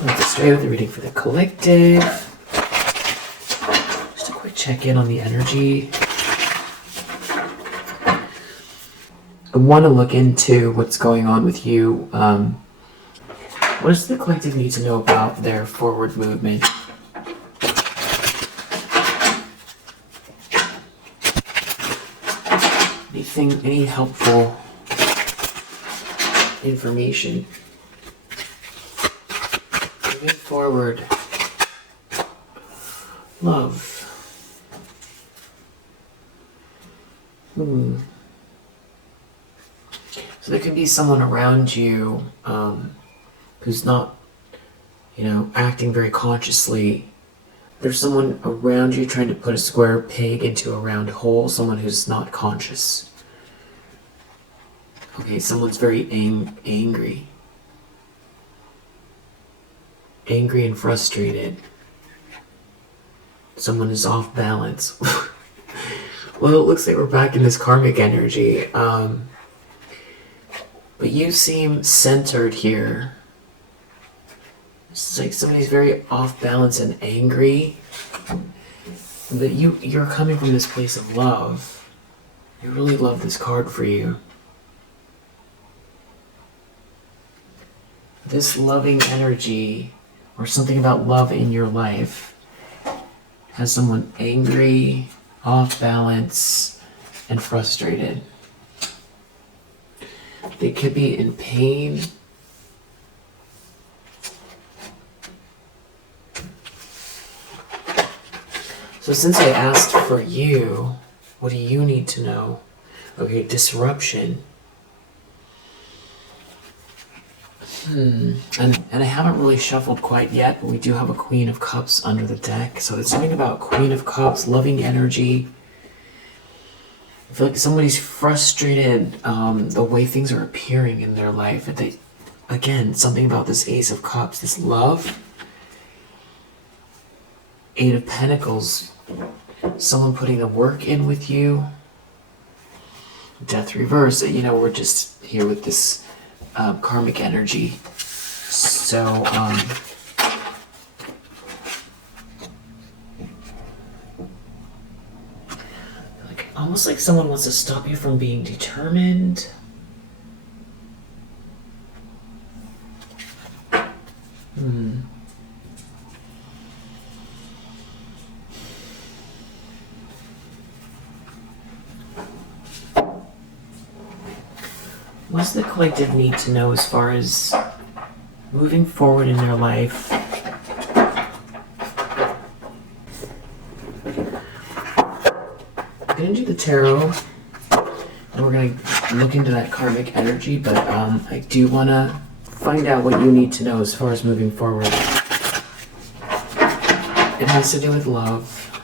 Let's start with the reading for the collective. Just a quick check-in on the energy. I want to look into what's going on with you. What does the collective need to know about their forward movement? Any helpful information? Moving forward. Love. So there could be someone around you who's not, acting very consciously. There's someone around you trying to put a square peg into a round hole, someone who's not conscious. Okay, someone's very angry. Angry and frustrated. Someone is off balance. Well, it looks like we're back in this karmic energy. But you seem centered here. It's like somebody's very off balance and angry. But you're coming from this place of love. I really love this card for you. This loving energy, or something about love in your life, has someone angry, off balance, and frustrated. They could be in pain. So since I asked for you, what do you need to know? Okay, disruption. And I haven't really shuffled quite yet, but we do have a Queen of Cups under the deck. So it's something about Queen of Cups, loving energy. I feel like somebody's frustrated the way things are appearing in their life. And again, something about this Ace of Cups, this love. Eight of Pentacles, someone putting the work in with you. Death reverse, we're just here with this karmic energy. So, almost like someone wants to stop you from being determined. What does the collective need to know as far as moving forward in their life? I'm going to do the tarot, and we're going to look into that karmic energy, but I do want to find out what you need to know as far as moving forward. It has to do with love.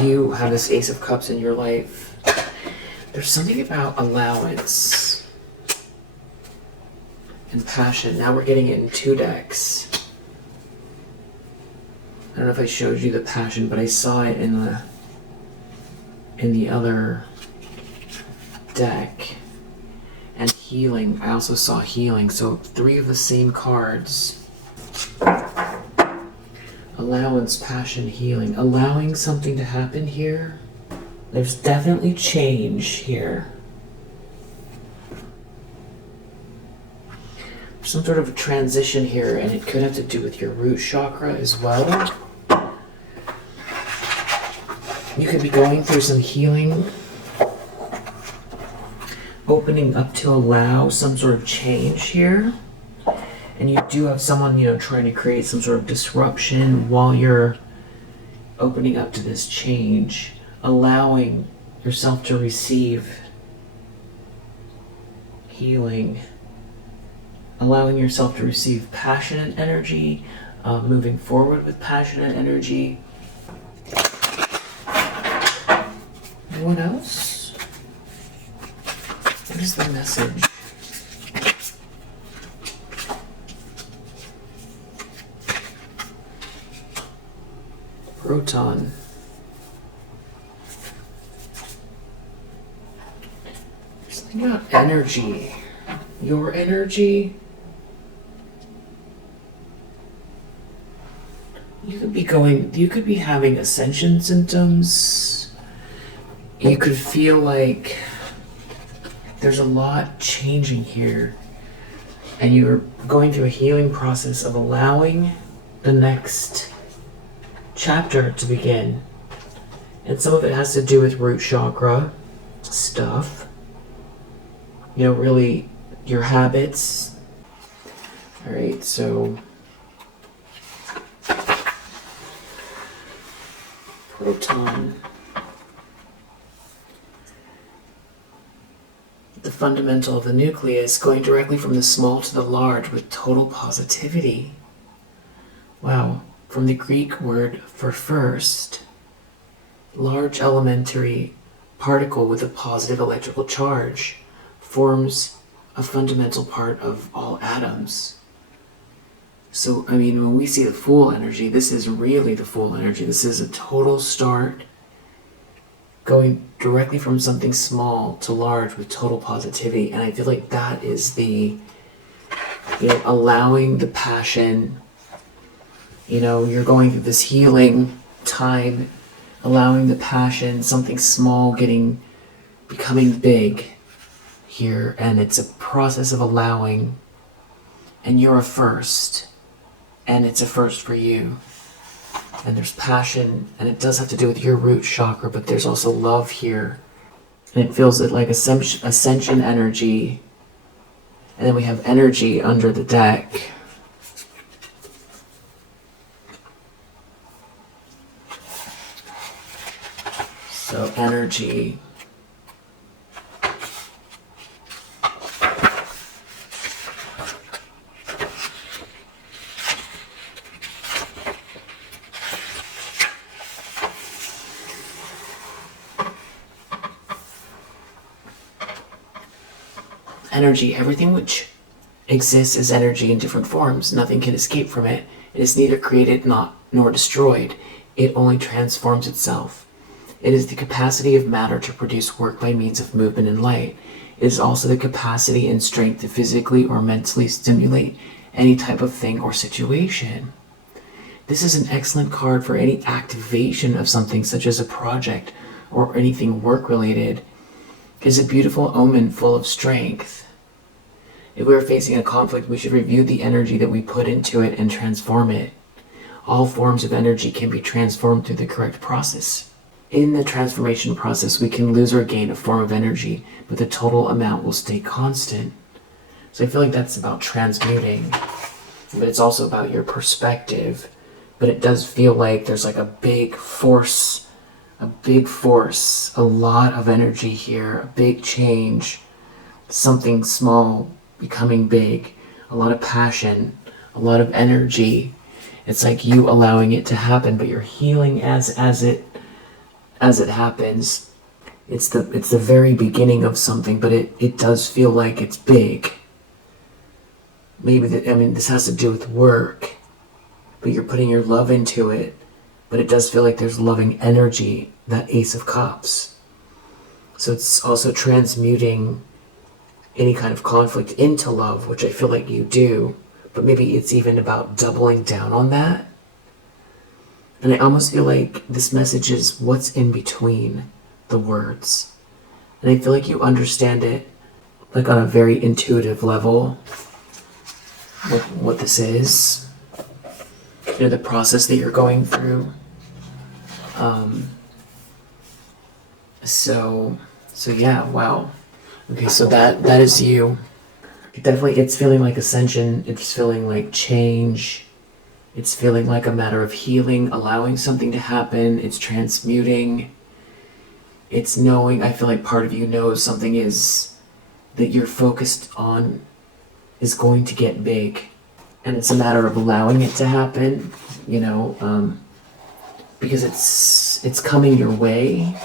You have this Ace of Cups in your life. There's something about allowance and passion. Now we're getting it in two decks. I don't know if I showed you the passion, but I saw it in the other deck. And healing. I also saw healing. So 3 of the same cards. Allowance, passion, healing. Allowing something to happen here. There's definitely change here. Some sort of a transition here, and it could have to do with your root chakra as well. You could be going through some healing, opening up to allow some sort of change here. And you do have someone, trying to create some sort of disruption while you're opening up to this change, allowing yourself to receive healing. Allowing yourself to receive passionate energy, moving forward with passionate energy. Anyone else? What is the message? Proton. Something about energy. Your energy. you could be having ascension symptoms. You could feel like there's a lot changing here. And you're going through a healing process of allowing the next chapter to begin. And some of it has to do with root chakra stuff. You know, really your habits. All right, so proton. The fundamental of the nucleus going directly from the small to the large with total positivity. Wow. From the Greek word for first, large elementary particle with a positive electrical charge forms a fundamental part of all atoms. So, I mean, when we see the full energy, this is really the full energy. This is a total start going directly from something small to large with total positivity. And I feel like that is the, allowing the passion, you're going through this healing time, allowing the passion, something small becoming big here. And it's a process of allowing, and you're a first, and it's a first for you. And there's passion, and it does have to do with your root chakra, but there's also love here. And it feels like ascension energy. And then we have energy under the deck. So energy. Energy, everything which exists is energy in different forms. Nothing can escape from it. It is neither created nor destroyed. It only transforms itself. It is the capacity of matter to produce work by means of movement and light. It is also the capacity and strength to physically or mentally stimulate any type of thing or situation. This is an excellent card for any activation of something such as a project or anything work-related. It is a beautiful omen full of strength. If we are facing a conflict, we should review the energy that we put into it and transform it. All forms of energy can be transformed through the correct process. In the transformation process, we can lose or gain a form of energy, but the total amount will stay constant. So I feel like that's about transmuting, but it's also about your perspective. But it does feel like there's like a big force, a lot of energy here, a big change, something small becoming big, a lot of passion, a lot of energy. It's like you allowing it to happen, but you're healing as it happens. It's the very beginning of something, but it does feel like it's big. Maybe this has to do with work, but you're putting your love into it, but it does feel like there's loving energy, that Ace of Cups. So it's also transmuting any kind of conflict into love, which I feel like you do, but maybe it's even about doubling down on that. And I almost feel like this message is what's in between the words. And I feel like you understand it like on a very intuitive level, what this is. The process that you're going through. So yeah, wow. Okay, so that is you. Definitely, it's feeling like ascension. It's feeling like change. It's feeling like a matter of healing, allowing something to happen. It's transmuting. It's knowing, I feel like part of you knows something is that you're focused on is going to get big. And it's a matter of allowing it to happen, because it's coming your way.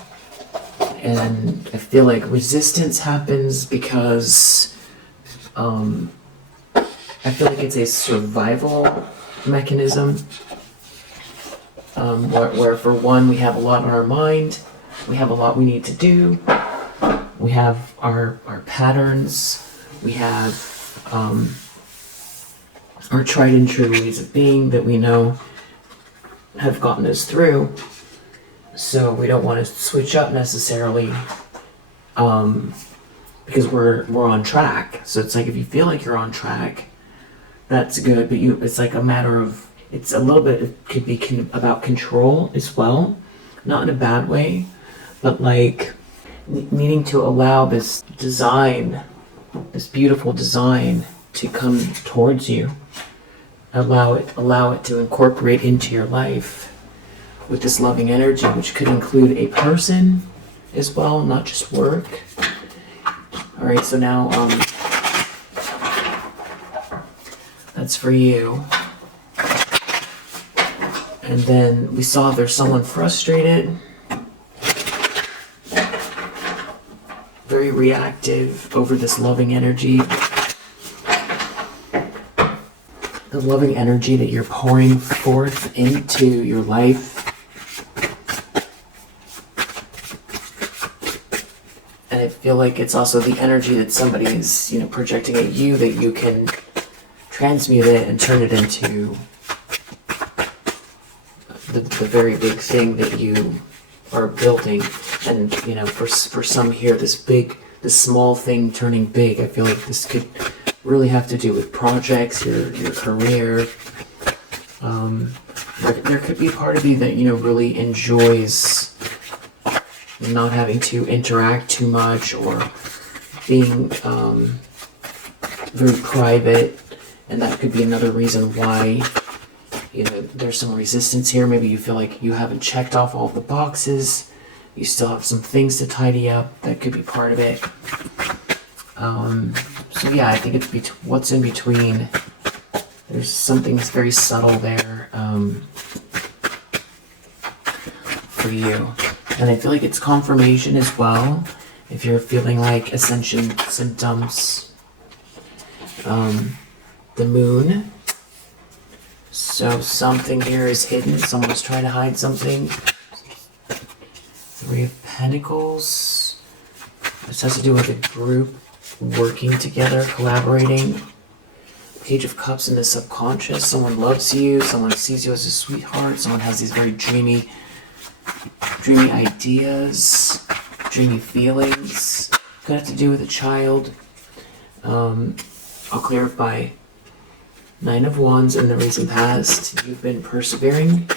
And I feel like resistance happens because I feel like it's a survival mechanism, where for one, we have a lot on our mind, we have a lot we need to do, we have our patterns, we have our tried and true ways of being that we know, have gotten us through. So we don't want to switch up necessarily, because we're on track. So it's like if you feel like you're on track, that's good. But it's like a matter of, it's a little bit, it could be about control as well, not in a bad way, but like needing to allow this design, this beautiful design, to come towards you. Allow it to incorporate into your life with this loving energy, which could include a person as well, not just work. All right, so now that's for you. And then we saw there's someone frustrated, very reactive over this loving energy. The loving energy that you're pouring forth into your life. And I feel like it's also the energy that somebody is, projecting at you, that you can transmute it and turn it into the very big thing that you are building. And, for some here, this small thing turning big, I feel like this could really have to do with projects, your career. There could be part of you that, really enjoys not having to interact too much, or being very private, and that could be another reason why there's some resistance here. Maybe you feel like you haven't checked off all the boxes, you still have some things to tidy up. That could be part of it. So yeah, I think it's what's in between. There's something that's very subtle there for you. And I feel like it's confirmation as well, if you're feeling like Ascension symptoms. The moon. So something here is hidden. Someone's trying to hide something. Three of Pentacles. This has to do with a group working together, collaborating. Page of Cups in the subconscious. Someone loves you. Someone sees you as a sweetheart. Someone has these very dreamy ideas, dreamy feelings. Could have to do with a child. I'll clarify. 9 of Wands. In the recent past, you've been persevering,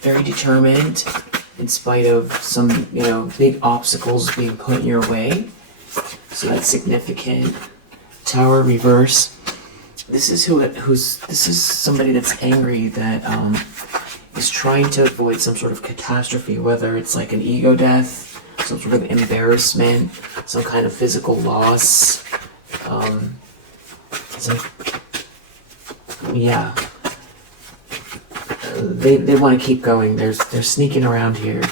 very determined, in spite of some, big obstacles being put in your way. So that's significant. Tower reverse. This is this is somebody that's angry, that is trying to avoid some sort of catastrophe, whether it's like an ego death, some sort of embarrassment, some kind of physical loss. Yeah. They want to keep going. They're sneaking around here.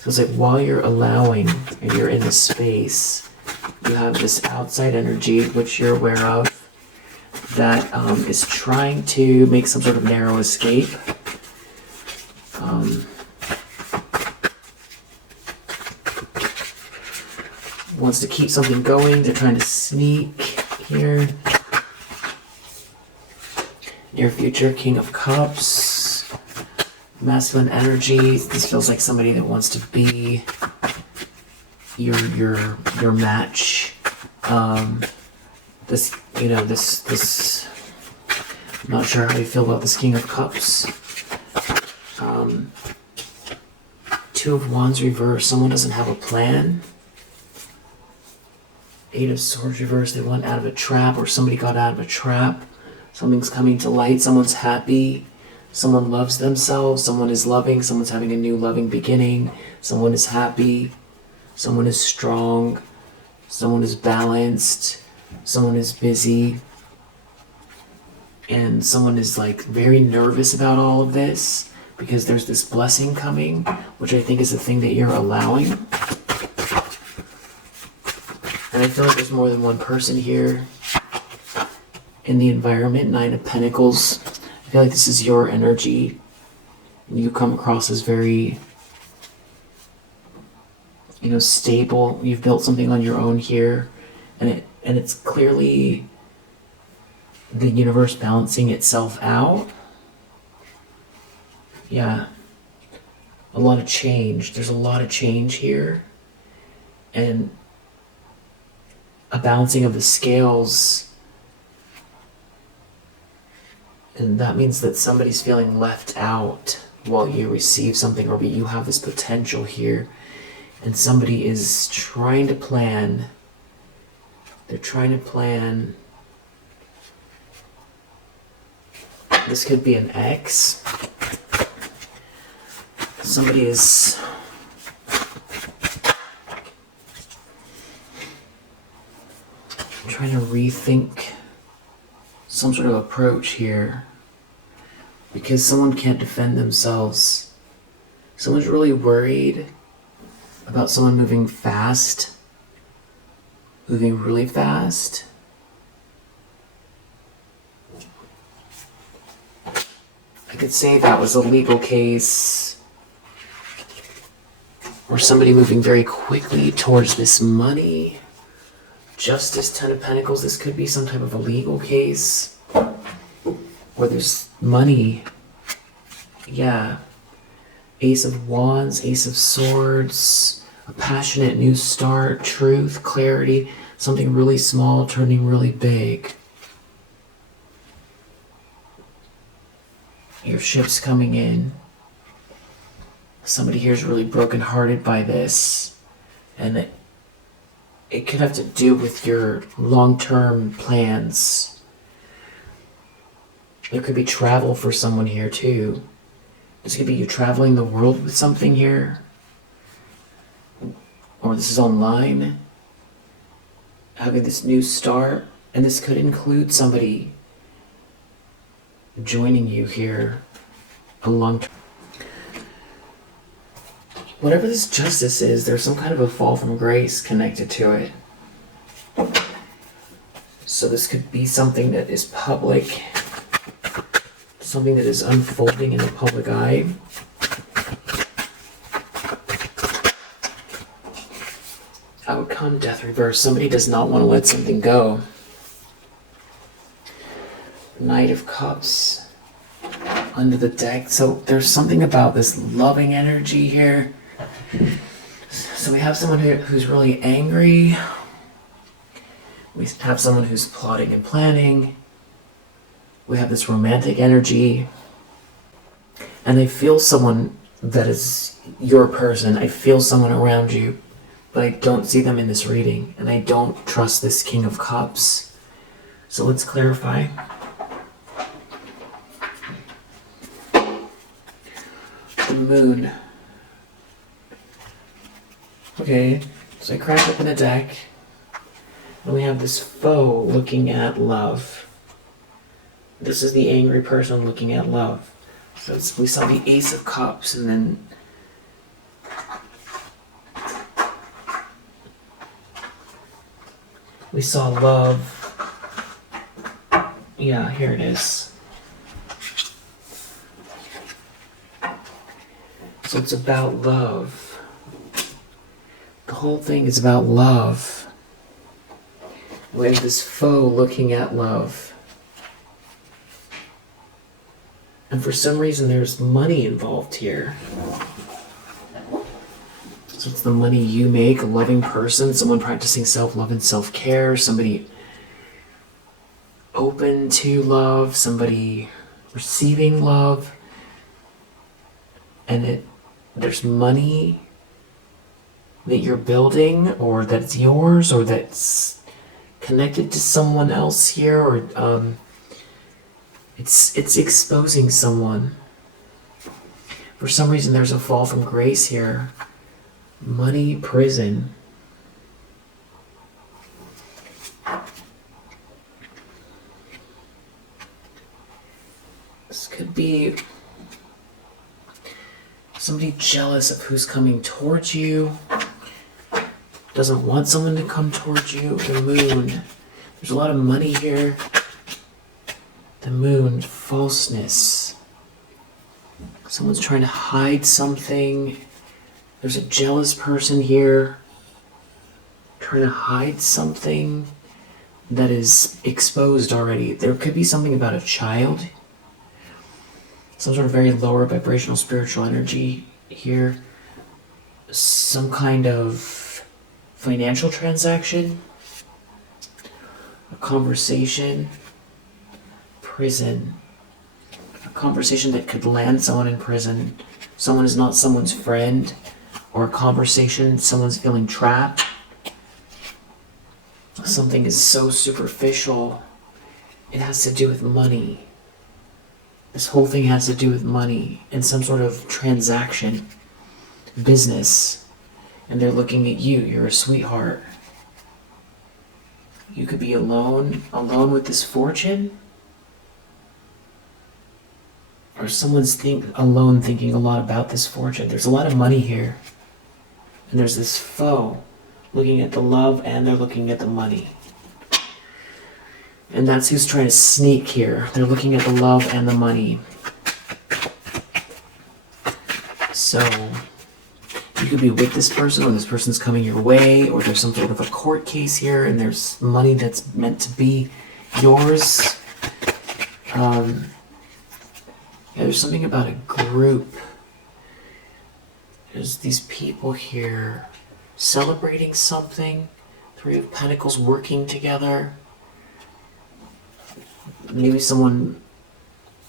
So it's like, while you're allowing, and you're in this space, you have this outside energy, which you're aware of, that is trying to make some sort of narrow escape. Wants to keep something going. They're trying to sneak here. Near future, King of Cups. Masculine energy. This feels like somebody that wants to be your match. This, I'm not sure how you feel about this King of Cups. 2 of Wands reverse. Someone doesn't have a plan. 8 of Swords reverse. They went out of a trap, or somebody got out of a trap. Something's coming to light. Someone's happy. Someone loves themselves. Someone is loving. Someone's having a new loving beginning. Someone is happy. Someone is strong. Someone is balanced. Someone is busy. And someone is like very nervous about all of this, because there's this blessing coming, which I think is the thing that you're allowing. And I feel like there's more than one person here in the environment. 9 of Pentacles. I feel like this is your energy. And you come across as very, stable. You've built something on your own here. And it's clearly the universe balancing itself out. Yeah, a lot of change. There's a lot of change here. And a balancing of the scales. And that means that somebody's feeling left out while you receive something, or you have this potential here. And somebody is trying to plan. They're trying to plan. This could be an ex. Somebody is trying to rethink some sort of approach here because someone can't defend themselves. Someone's really worried about someone moving fast, moving really fast. I could say that was a legal case or somebody moving very quickly towards this money. Justice, Ten of Pentacles, this could be some type of a legal case where there's money. Yeah. Ace of Wands, Ace of Swords, a passionate new start, truth, clarity, something really small turning really big. Your ship's coming in. Somebody here is really brokenhearted by this, and it could have to do with your long-term plans. There could be travel for someone here too. This could be you traveling the world with something here. Or this is online. Having this new start. And this could include somebody joining you here. A long-term. Whatever this justice is, there's some kind of a fall from grace connected to it. So this could be something that is public, something that is unfolding in the public eye. Outcome, death reverse. Somebody does not want to let something go. Knight of Cups under the deck. So there's something about this loving energy here. So we have someone who's really angry. We have someone who's plotting and planning. We have this romantic energy. And I feel someone that is your person. I feel someone around you, but I don't see them in this reading. And I don't trust this King of Cups. So let's clarify. The Moon. Okay, so I cracked open the deck, and we have this foe looking at love. This is the angry person looking at love. So we saw the Ace of Cups, and then we saw love. Yeah, here it is. So it's about love. The whole thing is about love. We have this foe looking at love. And for some reason there's money involved here. So it's the money you make, a loving person, someone practicing self-love and self-care, somebody open to love, somebody receiving love. And there's money that you're building, or that's yours, or that's connected to someone else here, or it's exposing someone. For some reason there's a fall from grace here. Money, prison. This could be somebody jealous of who's coming towards you. Doesn't want someone to come towards you. The Moon. There's a lot of money here. The Moon, falseness. Someone's trying to hide something. There's a jealous person here trying to hide something that is exposed already. There could be something about a child. some sort of very lower vibrational spiritual energy here. Some kind of financial transaction, a conversation, prison, a conversation that could land someone in prison. Someone is not someone's friend, or a conversation, someone's feeling trapped. Something is so superficial, it has to do with money. This whole thing has to do with money and some sort of transaction, business. And they're looking at you, you're a sweetheart. You could be alone with this fortune. Or someone's alone thinking a lot about this fortune. There's a lot of money here. And there's this foe looking at the love, and they're looking at the money. And that's who's trying to sneak here. They're looking at the love and the money. So you could be with this person, or this person's coming your way, or there's some sort of a court case here, and there's money that's meant to be yours. There's something about a group. There's these people here celebrating something. Three of Pentacles working together. Maybe someone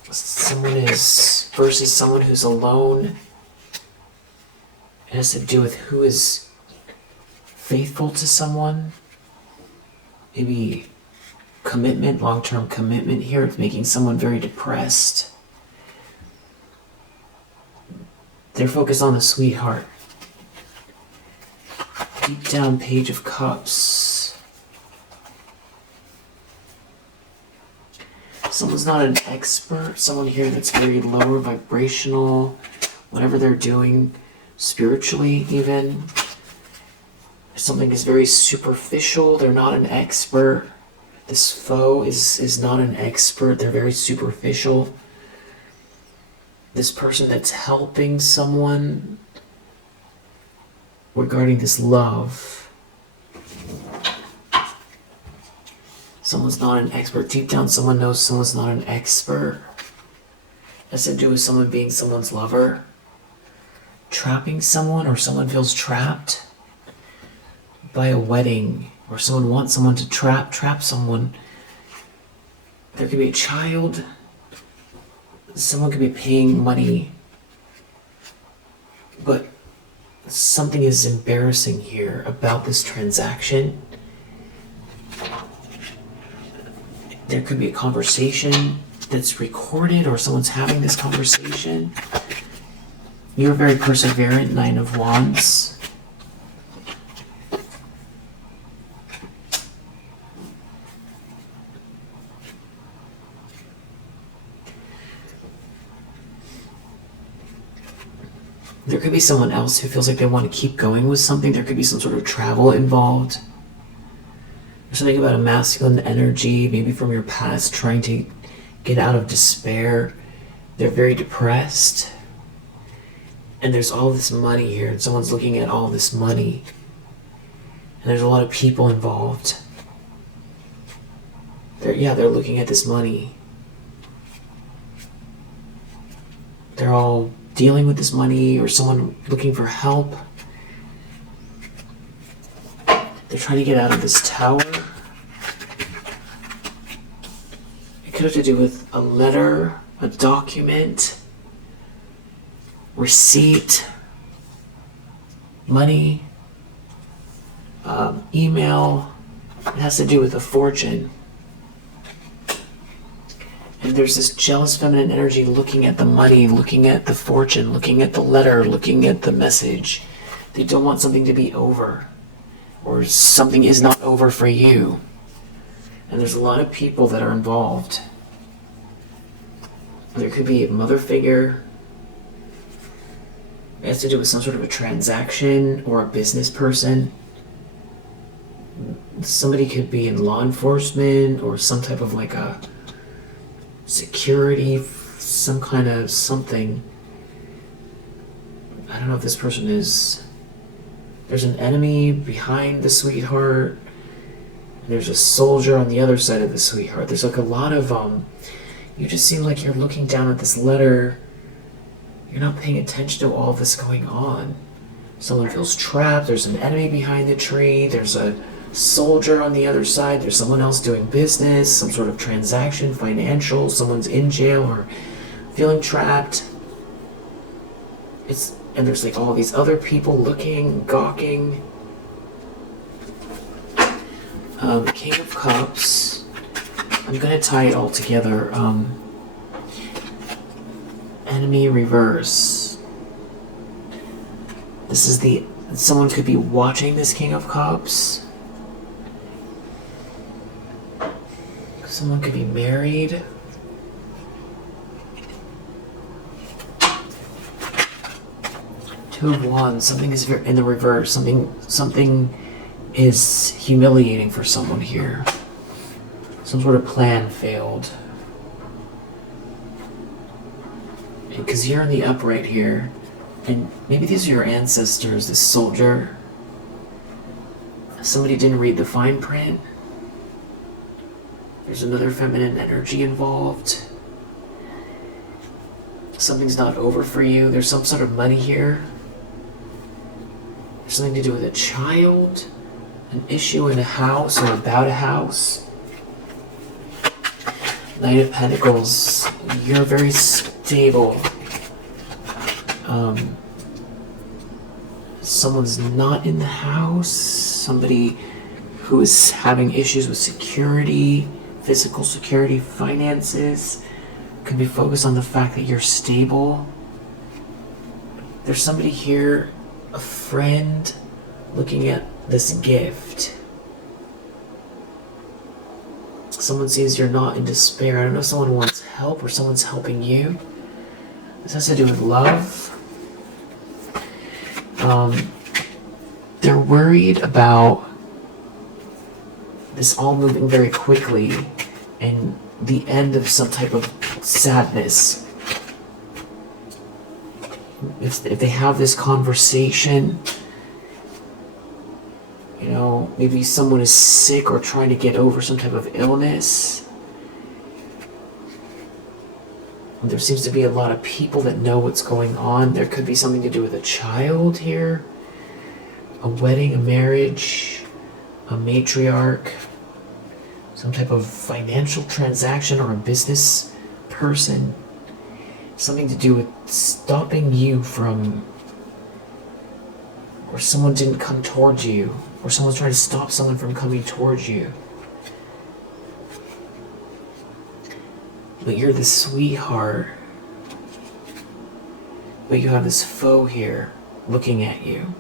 is versus someone who's alone. It has to do with who is faithful to someone. Maybe commitment, long-term commitment here. It's making someone very depressed. They're focused on the sweetheart. Deep down, Page of Cups. Someone's not an expert. Someone here that's very lower vibrational. Whatever they're doing, spiritually even. Something is very superficial. They're not an expert. This foe is not an expert. They're very superficial. This person that's helping someone regarding this love. Someone's not an expert. Deep down, someone knows someone's not an expert. It has to do with someone being someone's lover. Trapping someone, or someone feels trapped by a wedding, or someone wants someone to trap someone. There could be a child. Someone could be paying money, but something is embarrassing here about this transaction. There could be a conversation that's recorded, or someone's having this conversation. You're very perseverant, Nine of Wands. There could be someone else who feels like they want to keep going with something. There could be some sort of travel involved. There's something about a masculine energy, maybe from your past, trying to get out of despair. They're very depressed. And there's all this money here, and someone's looking at all this money. And there's a lot of people involved. They're looking at this money. They're all dealing with this money, or someone looking for help. They're trying to get out of this tower. It could have to do with a letter, a document, receipt, money, email. It has to do with a fortune. And there's this jealous feminine energy looking at the money, looking at the fortune, looking at the letter, looking at the message. They don't want something to be over, or something is not over for you. And there's a lot of people that are involved. There could be a mother figure. It has to do with some sort of a transaction or a business person. Somebody could be in law enforcement, or some type of like a security, some kind of something. I don't know if this person is... There's an enemy behind the sweetheart. There's a soldier on the other side of the sweetheart. There's like a lot of You just seem like you're looking down at this letter. You're not paying attention to all this going on. Someone feels trapped. There's an enemy behind the tree. There's a soldier on the other side. There's someone else doing business, some sort of transaction, financial. Someone's in jail or feeling trapped. And there's like all these other people looking, gawking. King of Cups. I'm gonna tie it all together. Enemy reverse. This is someone could be watching this King of Cups. Someone could be married. Two of Wands. Something is in the reverse. Something is humiliating for someone here. Some sort of plan failed. Because you're in the upright here. And maybe these are your ancestors, this soldier. Somebody didn't read the fine print. There's another feminine energy involved. Something's not over for you. There's some sort of money here. There's something to do with a child, an issue in a house or about a house. Knight of Pentacles. You're very stable. Someone's not in the house. Somebody who is having issues with security, physical security, finances. Could be focused on the fact that you're stable. There's somebody here, a friend, looking at this gift. Someone sees you're not in despair. I don't know if someone wants help or someone's helping you. This has to do with love. They're worried about this all moving very quickly and the end of some type of sadness. If they have this conversation, you know, maybe someone is sick or trying to get over some type of illness. There seems to be a lot of people that know what's going on. There could be something to do with a child here, a wedding, a marriage, a matriarch, some type of financial transaction or a business person. Something to do with stopping you from, or someone didn't come towards you, or someone's trying to stop someone from coming towards you. But you're the sweetheart. But you have this foe here looking at you.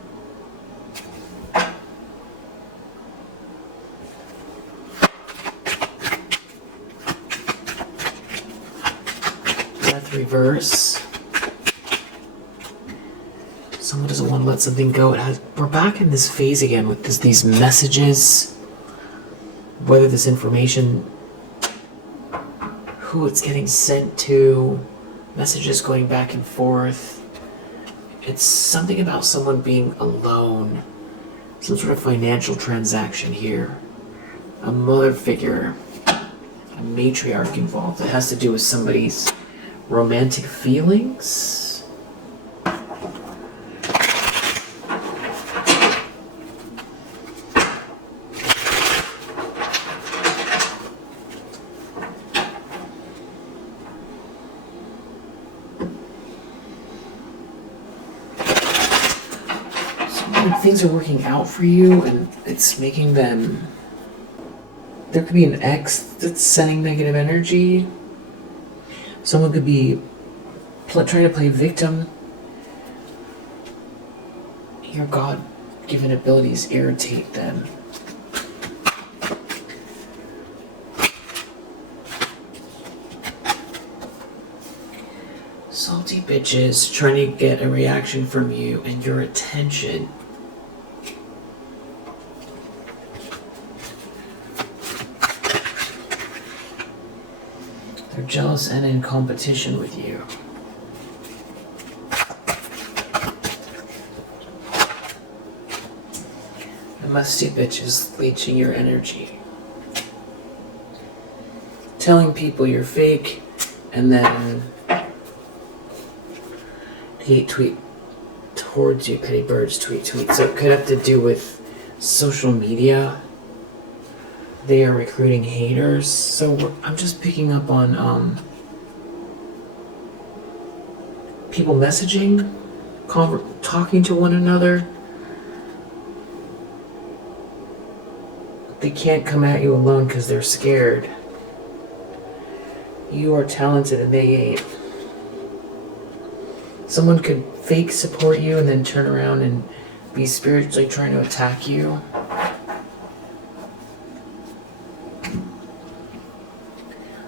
Death reverse. Someone doesn't want to let something go. We're back in this phase again with these messages. Whether this information, who it's getting sent to, messages going back and forth. It's something about someone being alone. Some sort of financial transaction here. A mother figure. A matriarch involved. It has to do with somebody's romantic feelings. Things are working out for you, and it's making them... There could be an ex that's sending negative energy. Someone could be trying to play victim. Your God-given abilities irritate them. Salty bitches trying to get a reaction from you and your attention. They're jealous and in competition with you. The musty bitch is leeching your energy. Telling people you're fake, and then tweet towards you, petty birds, tweet. So it could have to do with social media. They are recruiting haters. So I'm just picking up on people messaging, talking to one another. They can't come at you alone because they're scared. You are talented and they ain't. Someone could fake support you and then turn around and be spiritually trying to attack you.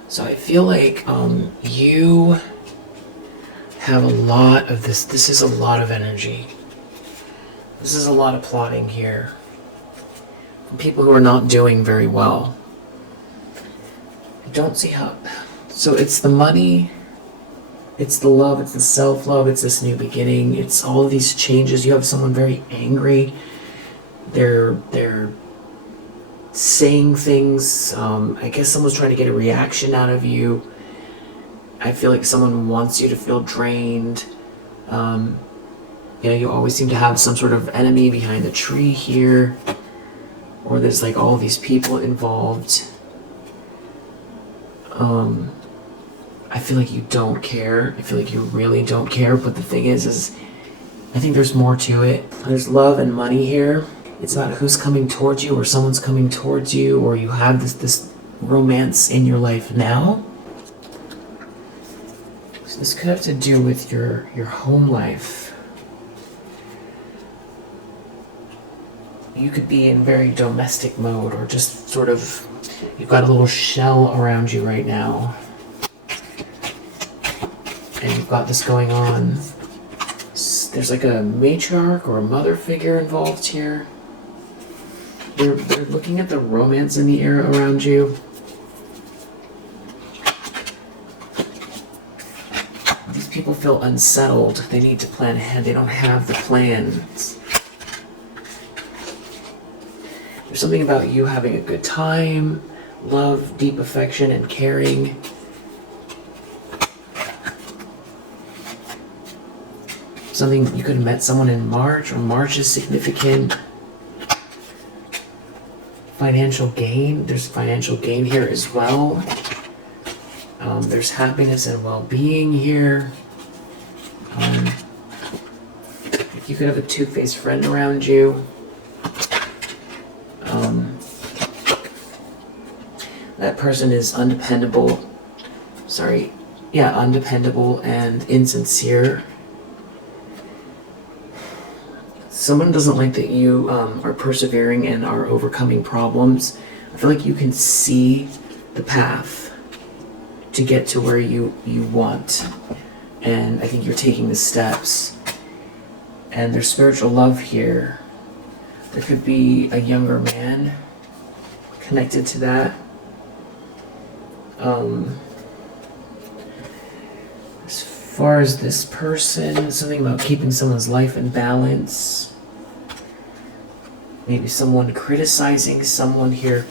So I feel like you have a lot of this. This is a lot of energy. This is a lot of plotting here. People who are not doing very well. I don't see how. So it's the money. It's the love, it's the self-love, it's this new beginning, it's all of these changes. You have someone very angry. They're saying things. I guess someone's trying to get a reaction out of you. I feel like someone wants you to feel drained. You always seem to have some sort of enemy behind the tree here. Or there's like all these people involved. I feel like you don't care. I feel like you really don't care. But the thing is I think there's more to it. There's love and money here. It's not who's coming towards you or someone's coming towards you or you have this romance in your life now. So this could have to do with your home life. You could be in very domestic mode or just sort of, you've got a little shell around you right now. And you've got this going on. There's like a matriarch or a mother figure involved here. They're looking at the romance in the air around you. These people feel unsettled. They need to plan ahead. They don't have the plans. There's something about you having a good time, love, deep affection, and caring. Something, you could have met someone in March, or March is significant. Financial gain, there's financial gain here as well. There's happiness and well-being here. You could have a two-faced friend around you. That person is undependable. Undependable and insincere. Someone doesn't like that you are persevering and are overcoming problems. I feel like you can see the path to get to where you want. And I think you're taking the steps. And there's spiritual love here. There could be a younger man connected to that. As far as this person, something about keeping someone's life in balance. Maybe someone criticizing someone here.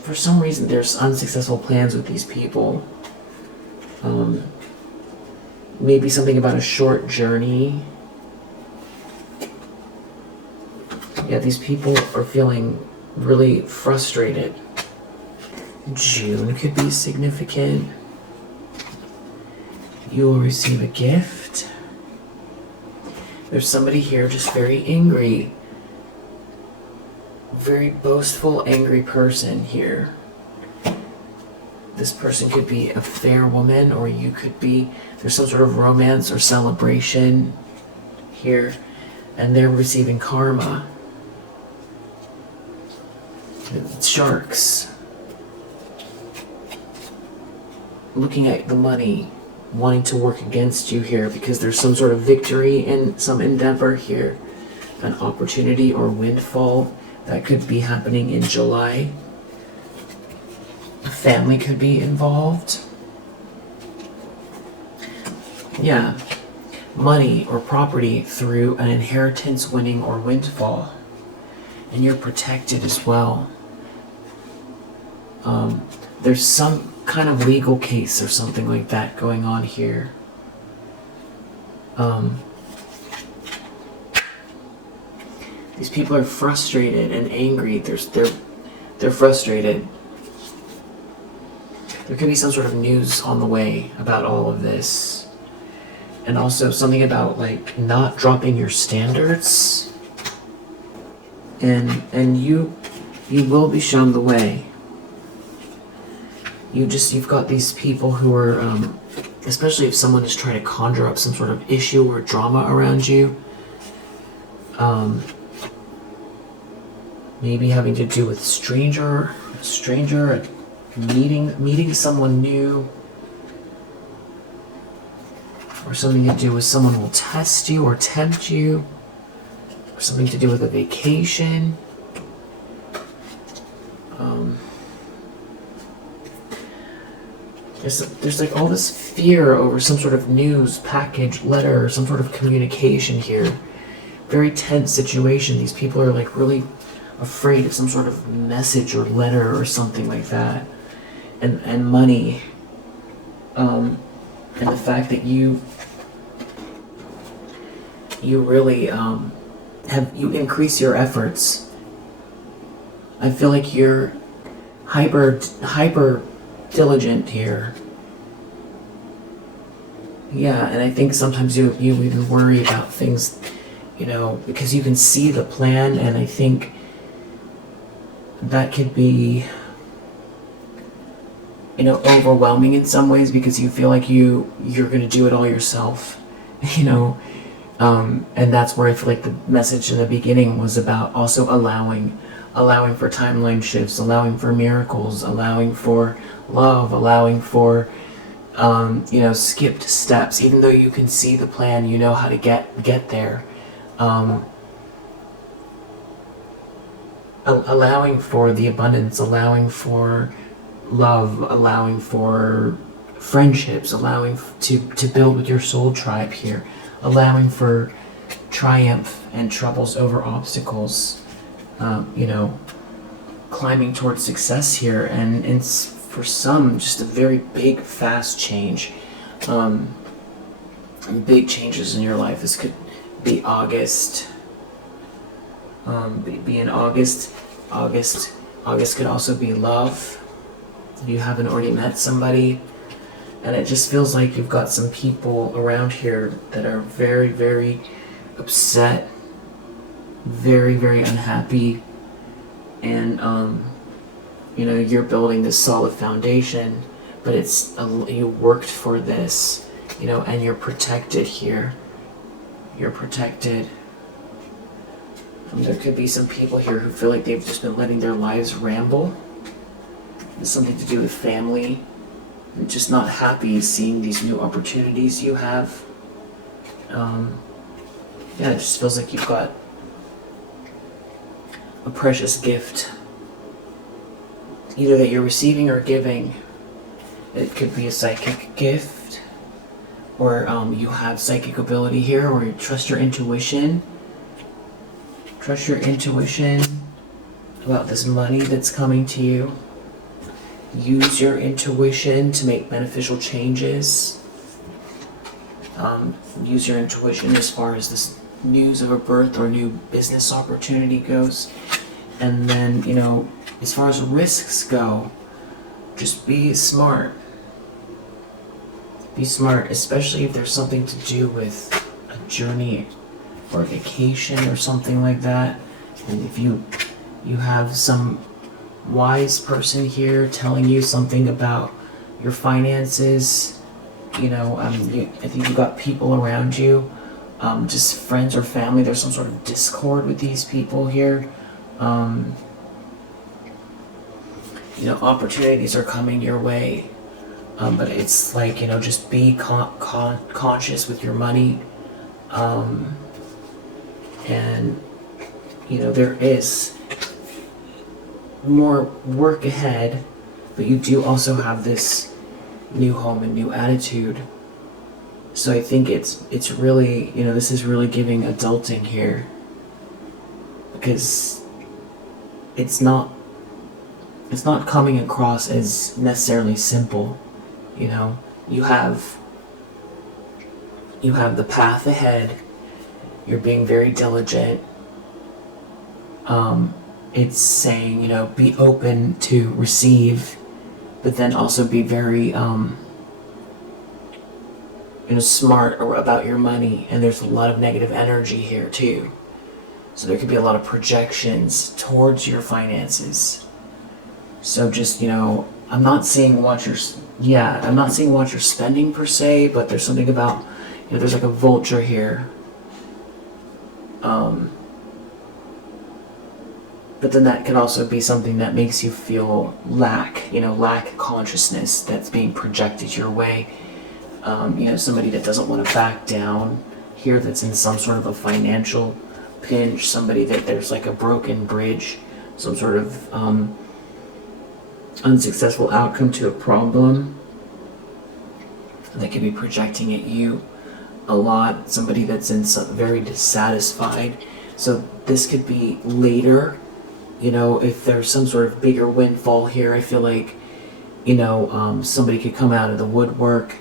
For some reason, there's unsuccessful plans with these people. Maybe something about a short journey. Yeah, these people are feeling really frustrated. June could be significant. You will receive a gift. There's somebody here just very angry. Very boastful, angry person here. This person could be a fair woman, or you could be, there's some sort of romance or celebration here, and they're receiving karma. It's sharks. Looking at the money, wanting to work against you here because there's some sort of victory in some endeavor here. An opportunity or windfall that could be happening in July. A family could be involved. Yeah. Money or property through an inheritance, winning, or windfall. And you're protected as well. There's some kind of legal case or something like that going on here. These people are frustrated and angry. They're frustrated. There could be some sort of news on the way about all of this. And also something about like not dropping your standards. And you will be shown the way. You've got these people who are, especially if someone is trying to conjure up some sort of issue or drama around you, maybe having to do with stranger, meeting someone new, or something to do with someone who will test you or tempt you, or something to do with a vacation. There's like all this fear over some sort of news, package, letter, or some sort of communication here. Very tense situation. These people are like really afraid of some sort of message or letter or something like that. And money. And the fact that you really you increase your efforts. I feel like you're hyper diligent here. Yeah, and I think sometimes you even worry about things, because you can see the plan, and I think that could be, overwhelming in some ways because you feel like you're going to do it all yourself, and that's where I feel like the message in the beginning was about also allowing for timeline shifts, allowing for miracles, allowing for love, allowing for skipped steps. Even though you can see the plan, you know how to get there. Allowing for the abundance, allowing for love, allowing for friendships, allowing to build with your soul tribe here, allowing for triumph and troubles over obstacles, climbing towards success here, and for some, just a very big, fast change. Big changes in your life. This could be August. Be in August. August could also be love. If you haven't already met somebody. And it just feels like you've got some people around here that are very, very upset, very, very unhappy, and you're building this solid foundation, but you worked for this, and you're protected here. You're protected. There could be some people here who feel like they've just been letting their lives ramble. It's something to do with family. And just not happy seeing these new opportunities you have. It just feels like you've got a precious gift, either that you're receiving or giving. It could be a psychic gift, or you have psychic ability here, or you trust your intuition. Trust your intuition about this money that's coming to you. Use your intuition to make beneficial changes. Use your intuition as far as this news of a birth or new business opportunity goes. And then, as far as risks go, just be smart. Be smart, especially if there's something to do with a journey or a vacation or something like that. And if you have some wise person here telling you something about your finances, I think you've got people around you, just friends or family. There's some sort of discord with these people here. Opportunities are coming your way, but it's like, just be conscious with your money, and there is more work ahead, but you do also have this new home and new attitude. So I think it's really, this is really giving adulting here, because it's not it's not coming across as necessarily simple. You know, you have the path ahead. You're being very diligent. It's saying, you know, be open to receive, but then also be very, smart about your money. And there's a lot of negative energy here too. So there could be a lot of projections towards your finances. So just, I'm not seeing what you're spending per se, but there's something about, there's like a vulture here. But then that could also be something that makes you feel lack consciousness that's being projected your way. Somebody that doesn't want to back down here, that's in some sort of a financial pinch, somebody that there's like a broken bridge, some sort of unsuccessful outcome to a problem that could be projecting at you a lot, somebody that's very dissatisfied. So this could be later, if there's some sort of bigger windfall here. I feel like, somebody could come out of the woodwork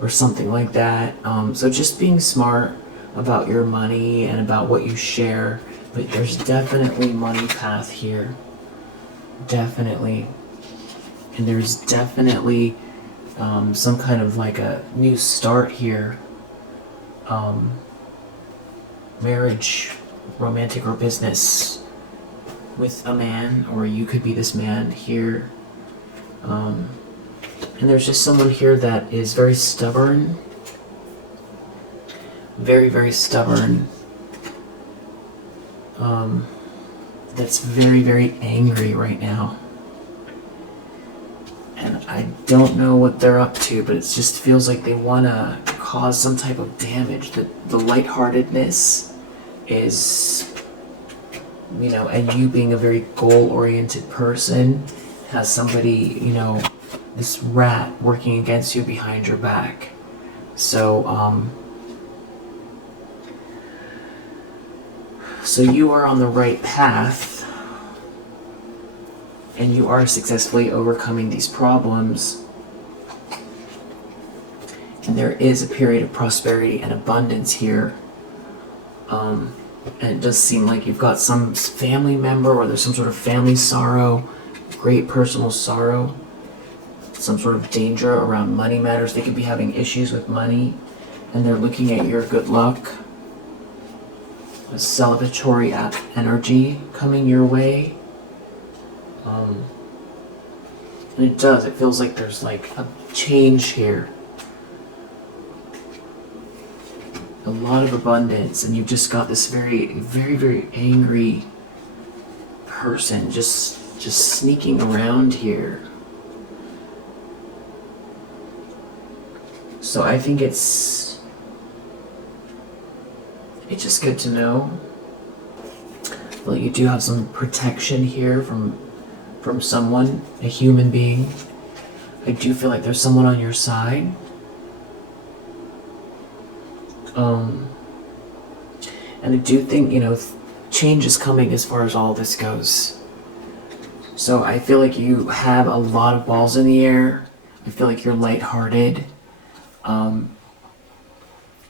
or something like that. So just being smart about your money and about what you share. But there's definitely money path here. Definitely. And there's definitely some kind of like a new start here. Marriage, romantic or business with a man, or you could be this man here. And there's just someone here that is very stubborn. Very, very stubborn. That's very, very angry right now. And I don't know what they're up to, but it just feels like they want to cause some type of damage. The lightheartedness is, and you being a very goal-oriented person, has somebody, this rat working against you behind your back. So, so you are on the right path, and you are successfully overcoming these problems. And there is a period of prosperity and abundance here. And it does seem like you've got some family member, or there's some sort of family sorrow, great personal sorrow, some sort of danger around money matters. They could be having issues with money, and they're looking at your good luck. A celebratory energy coming your way. And it feels like there's like a change here. A lot of abundance, and you've just got this very, very, very angry person just sneaking around here. So I think it's just good to know. Well, you do have some protection here from someone, a human being. I do feel like there's someone on your side. And I do think, change is coming as far as all this goes. So I feel like you have a lot of balls in the air. I feel like you're lighthearted.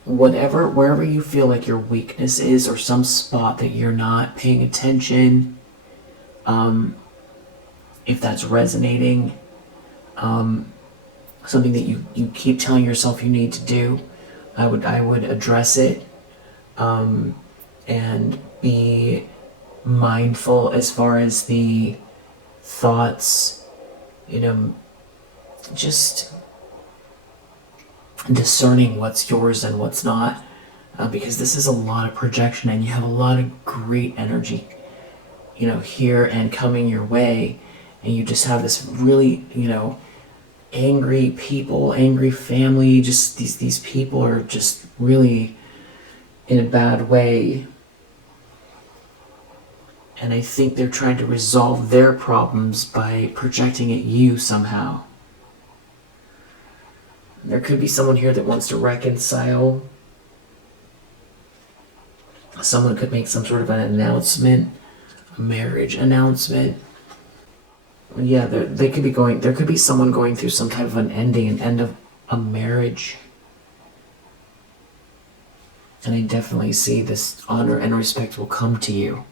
Wherever you feel like your weakness is, or some spot that you're not paying attention, if that's resonating, something that you keep telling yourself you need to do, I would address it, and be mindful as far as the thoughts, just discerning what's yours and what's not, because this is a lot of projection, and you have a lot of great energy, here and coming your way, and you just have this really, angry people, angry family, just these people are just really in a bad way. And I think they're trying to resolve their problems by projecting at you somehow. There could be someone here that wants to reconcile. Someone could make some sort of an announcement, a marriage announcement. Yeah, they could be going. There could be someone going through some type of an ending, an end of a marriage. And I definitely see this honor and respect will come to you.